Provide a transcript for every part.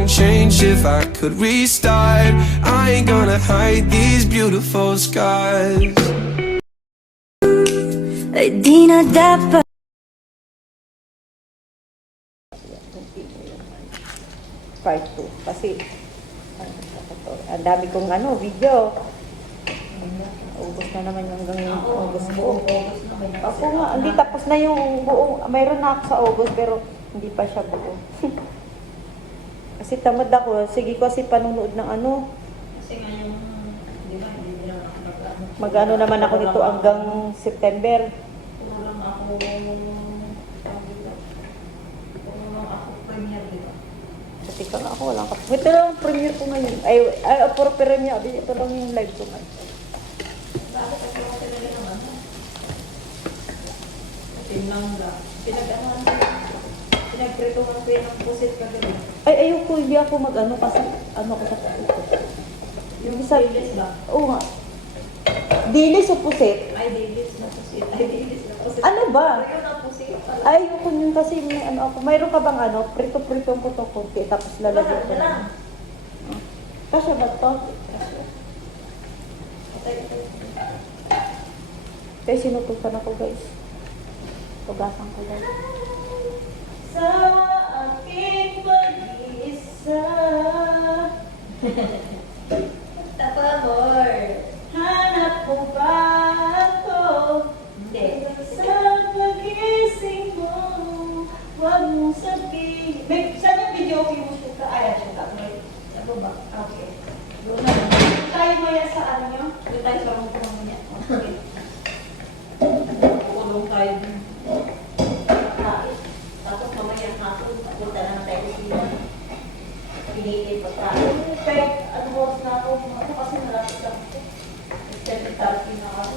wouldn't change if I could restart. I ain't gonna hide these beautiful scars. Ay di na dapat. Part 2. Kasi, ang dami kong video. Ubus na naman yung hanggang August buong. Ako nga, hindi tapos na yung buong. Mayroon na ako sa August pero hindi pa siya buo. Kasi tamad ako. Sige kasi panunood ng Kasi ngayon, di ba, hindi lang ako Mag-ano naman ako nito hanggang September. Kulang ako premier, di ba? Kasi ka nga ako, wala ka. Ito lang ang premiere ko ngayon. Puro premiere. Ito lang yung live ko ngayon. Bakit ako talaga naman? Pinangga. Pinagprituhan ko yan ng pusit kagabi. Ayoko, hindi ako mag-ano kasi ako sa pusit. Yung isa, dilis ba? oo nga. Dilis o pusit? Ay, dilis na pusit. Ay, dilis na pusit. Ano ba? Pero na pusit. Ayoko yun kasi may ako. Mayroon ka bang prito-prito ko to konti tapos lalagyan ko na. Kasya ba to? Kaya sinutukan ako guys. Tugasan ko lang. Sa aking pag-iisa Tapo, amor. hanap ko ba ako? Hindi. Sa pag-ising mo, huwag mong sabihin. Saan yung video ko yung suka? Ay, suka. Tapo ba? Okay. Doon na lang. Tayo maya sa nyo? Doon tayo sa mga kumang niya. Okay. Kukulong tayo dun. Tapos mamaya hapon, punta na tayo sila. Pilitin pa tayo. Kahit advance na ako kasi malapit lang ako. Secretary na ako.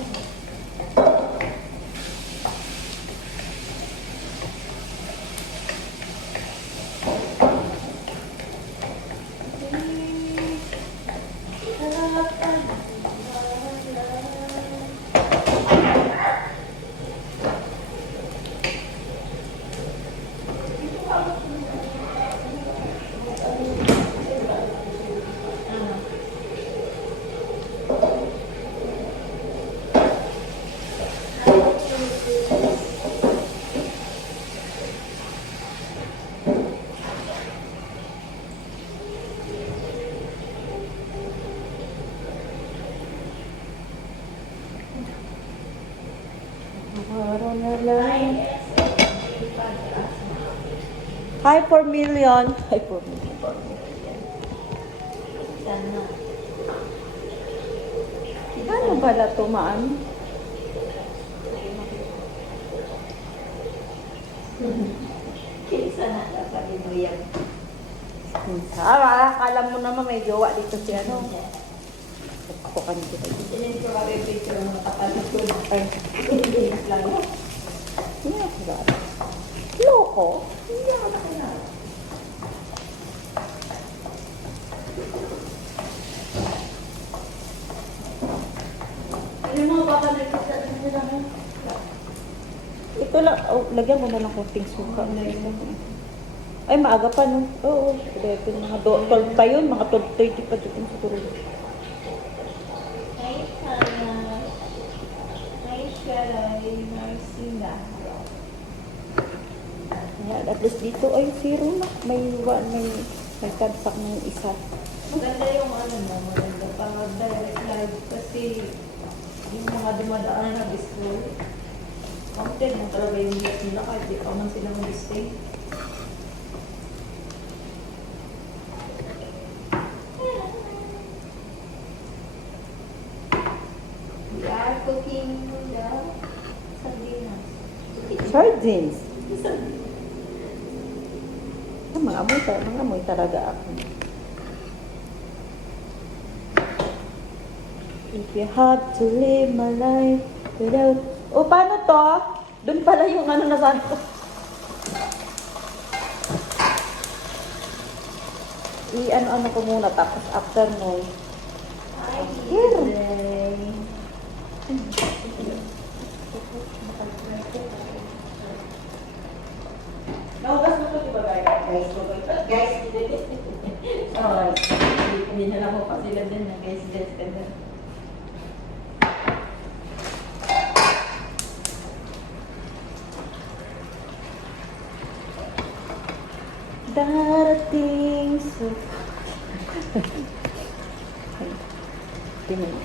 Araw na lang. Hi, 4 million. Hi, 4 million. Sana. Ano ba na tumaan? Kinsa na dapat ito yan. Akala mo naman may jowa dito si Ako kanito tayo. Ganyan ko kami picture ng kapatid ko. Ay, Hindi lang. hindi ako gano'n. Loko? Hindi ako nakilala. Yung mga baka nagsasabi nila mo. Ito lang, lagyan mo na lang konting suka. Ay, maaga pa, no? Oo. Ito mga 12 pa yun, mga 12:30 pa dito sa turo. Hi, Sana. Hi, Sharay. Marcina. Ayan, at least dito ay zero na. May tagpak ng isa. Maganda yung maganda. Pang direct live kasi yung mga dumadaan na scroll. Content mo talaga yung views nila kahit di pa man sila mag-stay. We are cooking the sardinas. Sardines. Mga amoy talaga ako. If you have to live my life without... O, paano to? Doon pala yung nasan ko. I-ano ko muna tapos after mo. Here. Naugas mo to, di ba guys? Guys, Oh, hindi na lang mo pa sila din na guys, ka din. Darating sa... Ay, tingin.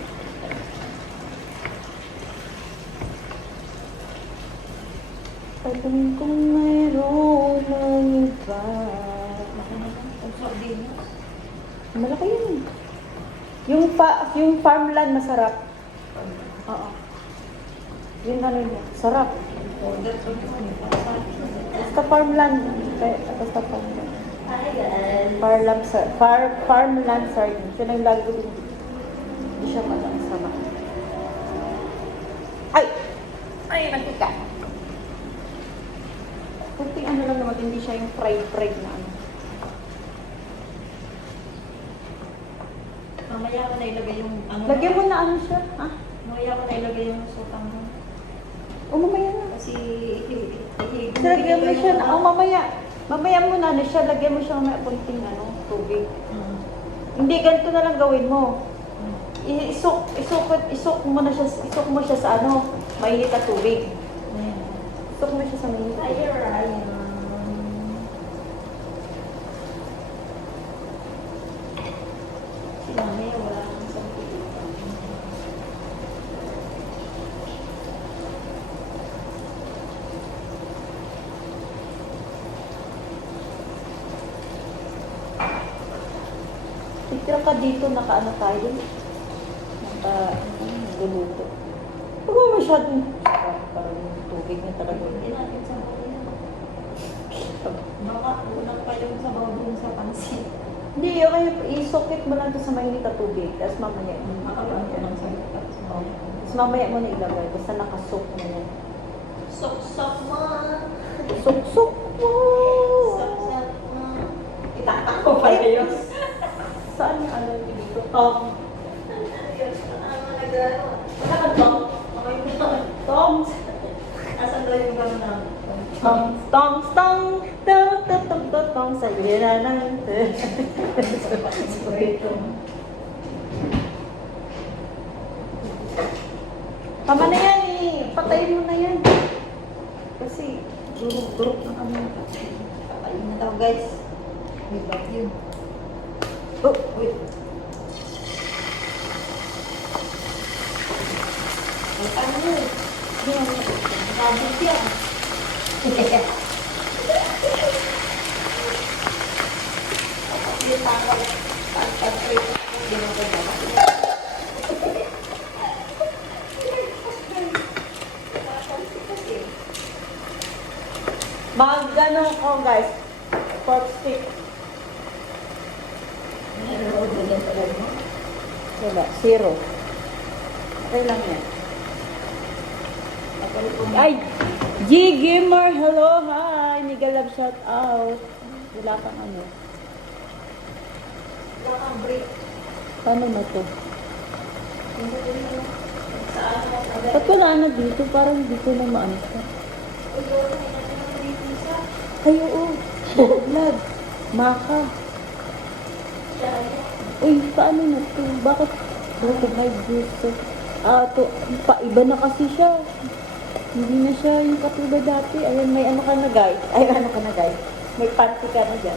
Alam kong mayroon ng iba. Ang sardinas. Malaki yun. Yung farmland masarap. Oo. Yung ano yun, sarap. Order ko naman yung para sa akin. Basta farmland. Basta farmland. Farmland sardine. Siya lang lagi ko hindi siya masama. Ay! Ay, nakika. Kunting ano lang naman, hindi siya yung fried na ano. Mamaya ko na ilagay yung ano. Lagyan mo na ano siya, ha? Mamaya ko na ilagay yung sutang mo. O mamaya na. Kasi Lagyan mo siya na, mamaya. Mamaya mo na ano siya, lagyan mo siya may kunting ano, tubig. Hindi, ganito na lang gawin mo. Isok mo mo siya sa ano, mainit na tubig. Isok mo siya sa mainit na tubig. Si nanay wala nang sabi. Titira ka dito, naka-ano tayo. Naka-luluto. Huwag mo masyadong parang yung tubig na talaga. Hindi natin sa yan. Baka kulang pa yung sabaw dun sa pansit. Hindi, okay. Isokit mo lang ito sa mainit na tubig. Tapos mamaya. Makakulang ko ng sabaw. Oh. Tapos mamaya mo na ilagay. Basta nakasok na yan. Sok-sok mo. Sok-sok mo! Sok-sok mo. Itatak ko pa yun. Saan yung ano yung dito? Tom. Ano nag-ano? Wala ka Tom? Tom! Asan daw yung gano'n na? Tom, tom, tom, tom, tom, tom, tom, tom, sa gira na. Tama na yan eh. Patayin mo na yan. Kasi, durog-durog na kami. Patayin na daw guys. May bag yun. Oh, Wait. Ay, ano yun? Yan. Gadget yan. Yung tanggal. Pag-pag-pag. Hindi mo ko dapat. Mag-ano ko guys. Pork stick. Nanonood na yan talaga mo. Wala, zero. Okay lang yan. Ay! G Gamer, hello, hi! Miguel Love, shout out. Wala kang ano. Wala kang break. Paano na to? Hindi ko rin alam. Saan mo agad? Ba't wala na dito? Parang hindi ko na maano ka. Uy, wala na natin ang break isa. Ay, oo. Vlog. Maka. Siya ano? Uy, paano na to? Bakit? Bakit may gusto? To, iba na kasi siya. Hindi na siya yung katulad dati. Ayun, may ano ka na guys. Ay, ano ka na guys. May panty ka na dyan.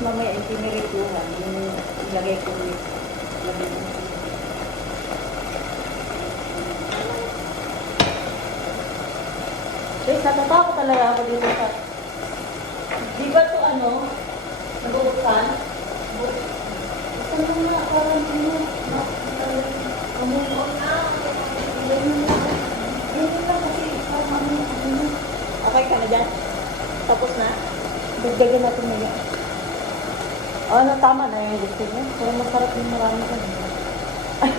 Mamaya yung pinirituhan. Yung ilagay ko ulit. Lagay mo. Guys, natatakot talaga ako dito sa... Di ba to ano? Nag-uuksan? Buksan mo na, parang ano? Umuon na. Okay ka na dyan? Tapos na? Dagdagan natin na yan. O, ano, tama na yung gusto niya. Pero masarap yung marami ka. Ay,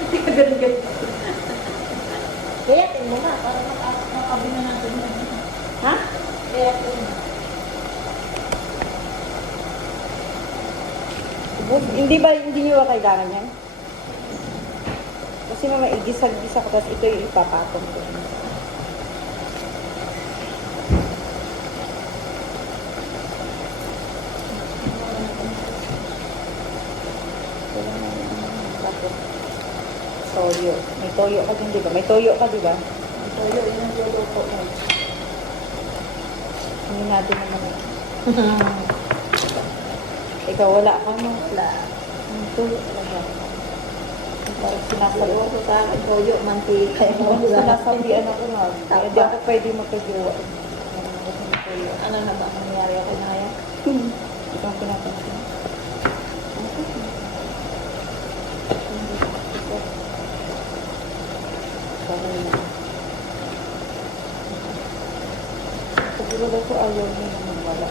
hindi ka ganun-ganun. Kaya tingnan mo nga, para makabi na natin yan. Ha? Kaya tingnan mo. Hindi nyo ba kailangan yan? Kasi mama, igisag-gisa ko, tapos ito yung ipapatong ko. toyo. May toyo ka din, di ba? May toyo ka, di ba? So, yun ang luluto ko. Hindi natin naman. Ikaw, wala ka, no? Wala. Ang toyo talaga. Parang sinasabi. Saluwa ko sa akin, toyo, mantika. Parang sinasabihan ako nga. Kaya di ako pwede magkajowa. Ano na ba ang nangyari ako na kaya? Ikaw ang pinapansin. Siguro ko ayaw niya naman wala.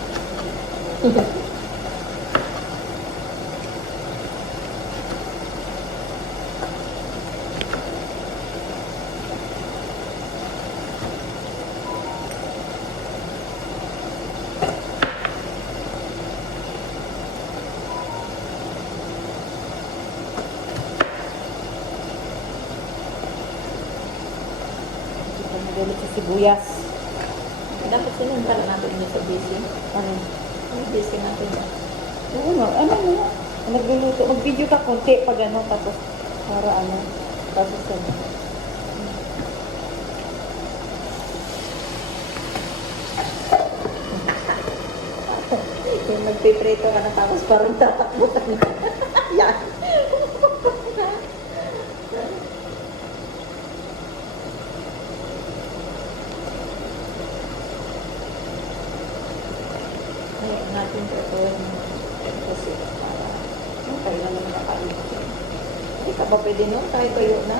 Hindi pa magalit sa sibuyas. Dapat sinundan natin yun sa busy. Ano? Ano busy natin? Oo nga, ano mo? Nagluluto. Mag-video ka konti pag ano, tapos para ano, tapos ano. Yung nagpiprito ka na tapos parang tatakbo ka na. Yan. Ngayon natin ito kasi para tayo na naman nakain. Hindi ka ba pwede nun? Tayo kayo na?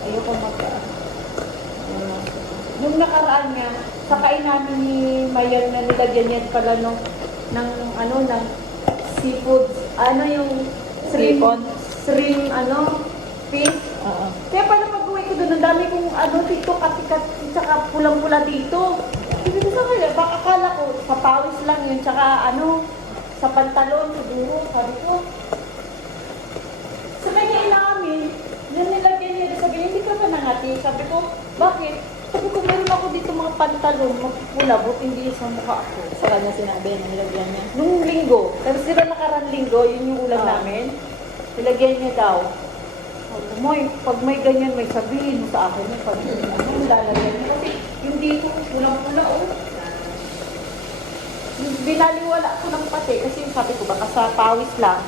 Ayoko Nung nakaraan nga, sakain namin ni Mayan na nilagyan niya pala ng ano, ng seafood, ano yung shrimp, Hipon? shrimp, ano, fish. Oo. Kaya pala pag-uwi ko doon, ang dami kong ano dito, katikat, tsaka pulang-pula dito. Sabi ko sa kanya, baka akala ko, sa pawis lang yun, tsaka ano, sa pantalon, siguro, sabi ko. Sa kanya inamin, yun nilagyan niya, sabi niya, hindi ka ba nangati? Sabi ko, bakit? Sabi ko, meron ako dito mga pantalon, mapupula, buti hindi sa mukha ako. Sa kanya sinabi na nilagyan niya. Nung linggo, pero sila nakarang linggo, yun yung ulam namin, nilagyan niya daw. Sabi ko, Moy, pag may ganyan, may sabihin mo sa akin, pag ano, lalagyan niya. Kasi yung dito, pulang-pula, oh. Binaliwala ko ng pati, kasi sabi ko, baka sa pawis lang.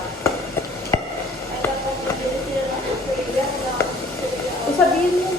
O sabihin mo,